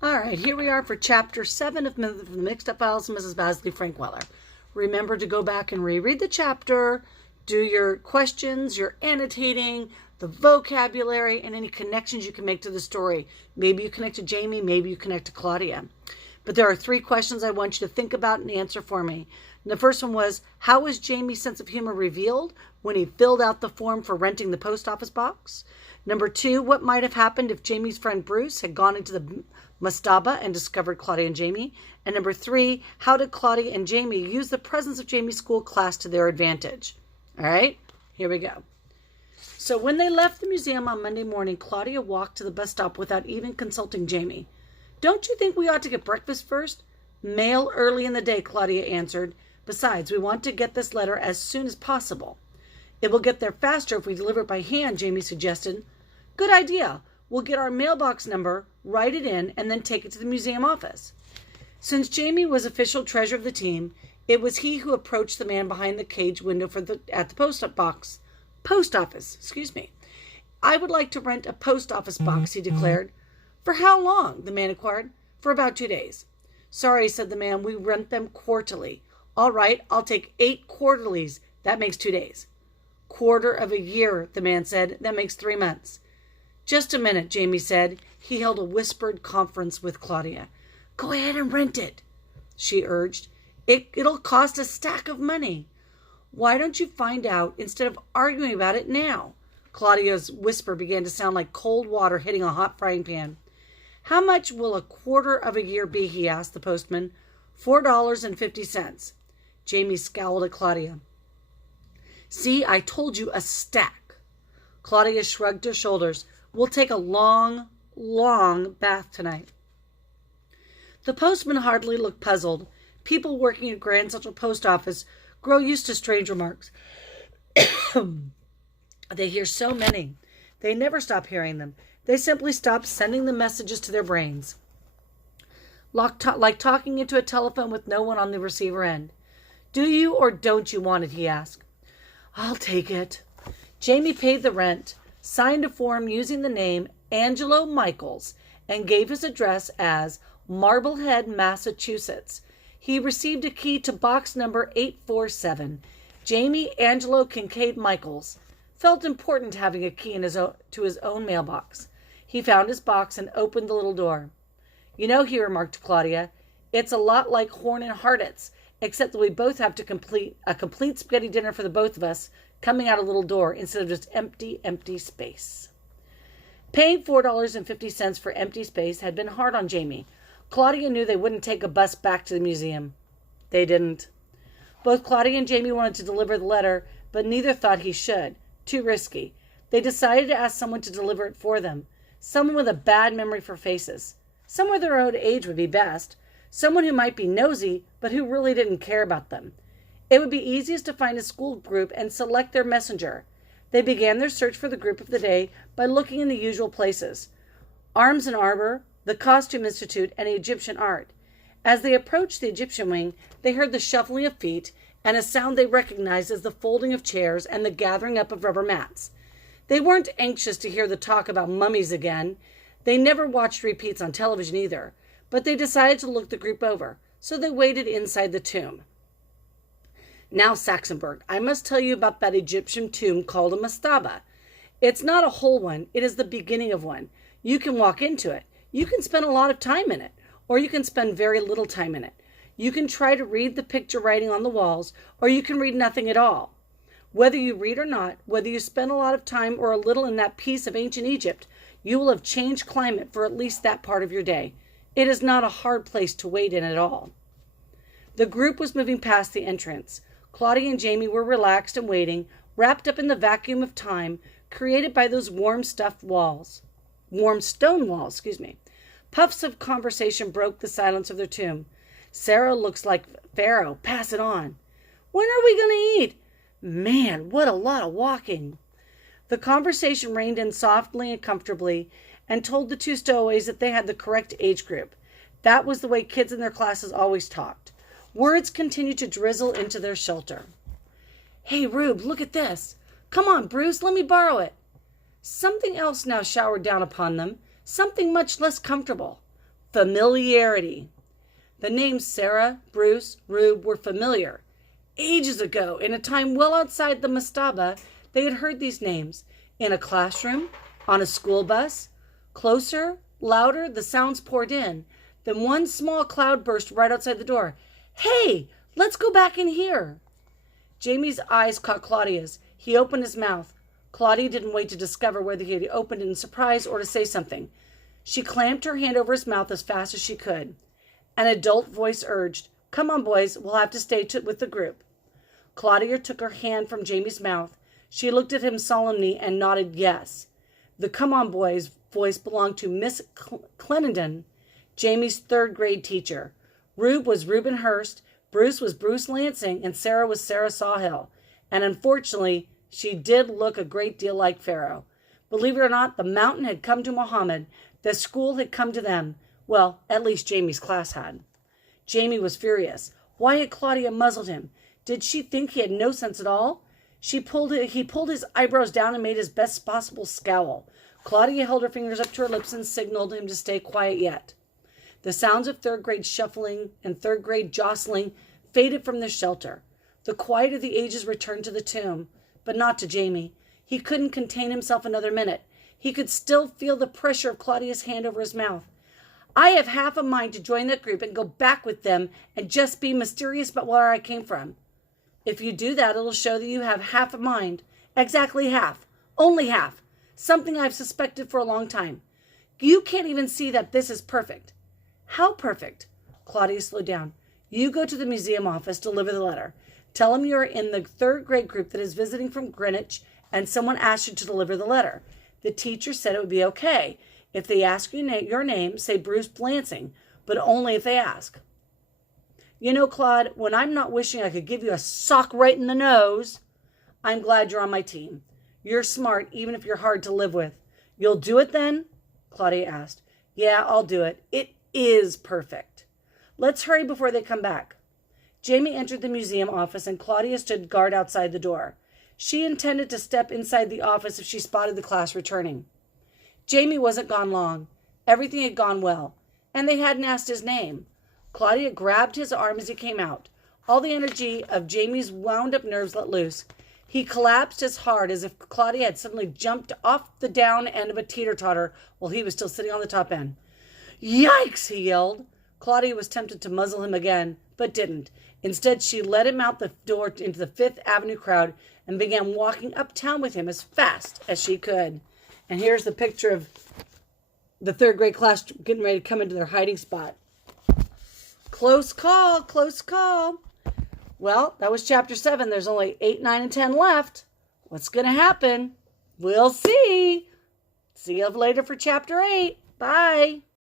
All right, here we are for Chapter 7 of the Mixed Up Files of Mrs. Basley Frankweller. Remember to go back and reread the chapter, do your questions, your annotating, the vocabulary, and any connections you can make to the story. Maybe you connect to Jamie, maybe you connect to Claudia. But there are 3 questions I want you to think about and answer for me. And the first one was, how was Jamie's sense of humor revealed when he filled out the form for renting the post office box? Number 2, what might have happened if Jamie's friend Bruce had gone into the mastaba and discovered Claudia and Jamie? And number 3, how did Claudia and Jamie use the presence of Jamie's school class to their advantage? All right, here we go. So when they left the museum on Monday morning, Claudia walked to the bus stop without even consulting Jamie. Don't you think we ought to get breakfast first? Mail early in the day, Claudia answered. Besides, we want to get this letter as soon as possible. It will get there faster if we deliver it by hand, Jamie suggested. Good idea. We'll get our mailbox number, write it in, and then take it to the museum office. Since Jamie was official treasurer of the team, it was he who approached the man behind the cage window at the post office. I would like to rent a post office box, he declared. For how long? The man inquired. For about 2 days. Sorry, said the man, we rent them quarterly. All right, I'll take 8 quarterlies. That makes 2 days. Quarter of a year, the man said. That makes 3 months. Just a minute, Jamie said. He held a whispered conference with Claudia. Go ahead and rent it, she urged. It'll cost a stack of money. Why don't you find out instead of arguing about it now? Claudia's whisper began to sound like cold water hitting a hot frying pan. How much will a quarter of a year be, he asked the postman. $4.50. Jamie scowled at Claudia. See, I told you a stack. Claudia shrugged her shoulders. We'll take a long, long bath tonight. The postman hardly looked puzzled. People working at Grand Central Post Office grow used to strange remarks. They hear so many. They never stop hearing them. They simply stop sending the messages to their brains. Like talking into a telephone with no one on the receiver end. Do you or don't you want it, he asked. I'll take it. Jamie paid the rent, signed a form using the name Angelo Michaels, and gave his address as Marblehead, Massachusetts. He received a key to box number 847. Jamie Angelo Kincaid Michaels felt important having a key to his own mailbox. He found his box and opened the little door. You know, he remarked to Claudia, it's a lot like Horn and Harditz, except that we both have to complete a complete spaghetti dinner for the both of us, coming out a little door instead of just empty space. Paying $4.50 for empty space had been hard on Jamie. Claudia knew they wouldn't take a bus back to the museum. They didn't. Both Claudia and Jamie wanted to deliver the letter, but neither thought he should. Too risky. They decided to ask someone to deliver it for them. Someone with a bad memory for faces. Someone their own age would be best. Someone who might be nosy, but who really didn't care about them. It would be easiest to find a school group and select their messenger. They began their search for the group of the day by looking in the usual places. Arms and Arbor, the Costume Institute, and Egyptian Art. As they approached the Egyptian wing, they heard the shuffling of feet and a sound they recognized as the folding of chairs and the gathering up of rubber mats. They weren't anxious to hear the talk about mummies again. They never watched repeats on television either, but they decided to look the group over, so they waited inside the tomb. Now, Saxonburg, I must tell you about that Egyptian tomb called a mastaba. It's not a whole one. It is the beginning of one. You can walk into it. You can spend a lot of time in it, or you can spend very little time in it. You can try to read the picture writing on the walls, or you can read nothing at all. Whether you read or not, whether you spend a lot of time or a little in that piece of ancient Egypt, you will have changed climate for at least that part of your day. It is not a hard place to wait in at all. The group was moving past the entrance. Claudia and Jamie were relaxed and waiting, wrapped up in the vacuum of time created by those warm stone walls. Puffs of conversation broke the silence of their tomb. Sarah looks like Pharaoh. Pass it on. When are we going to eat? Man, what a lot of walking. The conversation reined in softly and comfortably and told the 2 stowaways that they had the correct age group. That was the way kids in their classes always talked. Words continued to drizzle into their shelter. Hey, Rube, look at this. Come on, Bruce, let me borrow it. Something else now showered down upon them, something much less comfortable. Familiarity. The names Sarah, Bruce, Rube were familiar. Ages ago, in a time well outside the mastaba, they had heard these names. In a classroom, on a school bus. Closer, louder, the sounds poured in. Then one small cloud burst right outside the door. "Hey, let's go back in here." Jamie's eyes caught Claudia's. He opened his mouth. Claudia didn't wait to discover whether he had opened it in surprise or to say something. She clamped her hand over his mouth as fast as she could. An adult voice urged, "Come on, boys, we'll have to stay with the group." Claudia took her hand from Jamie's mouth. She looked at him solemnly and nodded yes. The "come on, boys" voice belonged to Miss Clenenden, Jamie's third-grade teacher. Rube was Reuben Hurst, Bruce was Bruce Lansing, and Sarah was Sarah Sawhill. And unfortunately, she did look a great deal like Pharaoh. Believe it or not, the mountain had come to Muhammad. The school had come to them. Well, at least Jamie's class had. Jamie was furious. Why had Claudia muzzled him? Did she think he had no sense at all? He pulled his eyebrows down and made his best possible scowl. Claudia held her fingers up to her lips and signaled him to stay quiet yet. The sounds of third-grade shuffling and third-grade jostling faded from their shelter. The quiet of the ages returned to the tomb, but not to Jamie. He couldn't contain himself another minute. He could still feel the pressure of Claudia's hand over his mouth. "I have half a mind to join that group and go back with them and just be mysterious about where I came from." "If you do that, it'll show that you have half a mind. Exactly half. Only half. Something I've suspected for a long time. You can't even see that this is perfect." "How perfect?" Claudia slowed down. "You go to the museum office, deliver the letter. Tell them you're in the third-grade group that is visiting from Greenwich, and someone asked you to deliver the letter. The teacher said it would be okay. If they ask you your name, say Bruce Lansing, but only if they ask." "You know, Claude, when I'm not wishing I could give you a sock right in the nose." "I'm glad you're on my team. You're smart, even if you're hard to live with." "You'll do it then?" Claudia asked. "Yeah, I'll do it. It is perfect. Let's hurry before they come back." Jamie entered the museum office and Claudia stood guard outside the door. She intended to step inside the office if she spotted the class returning. Jamie wasn't gone long. Everything had gone well, and they hadn't asked his name. Claudia grabbed his arm as he came out. All the energy of Jamie's wound-up nerves let loose. He collapsed as hard as if Claudia had suddenly jumped off the down end of a teeter-totter while he was still sitting on the top end. "Yikes!" he yelled. Claudia was tempted to muzzle him again, but didn't. Instead, she led him out the door into the Fifth Avenue crowd and began walking uptown with him as fast as she could. And here's the picture of the third-grade class getting ready to come into their hiding spot. Close call, close call. Well, that was chapter 7. There's only 8, 9, and 10 left. What's going to happen? We'll see. See you later for chapter 8. Bye.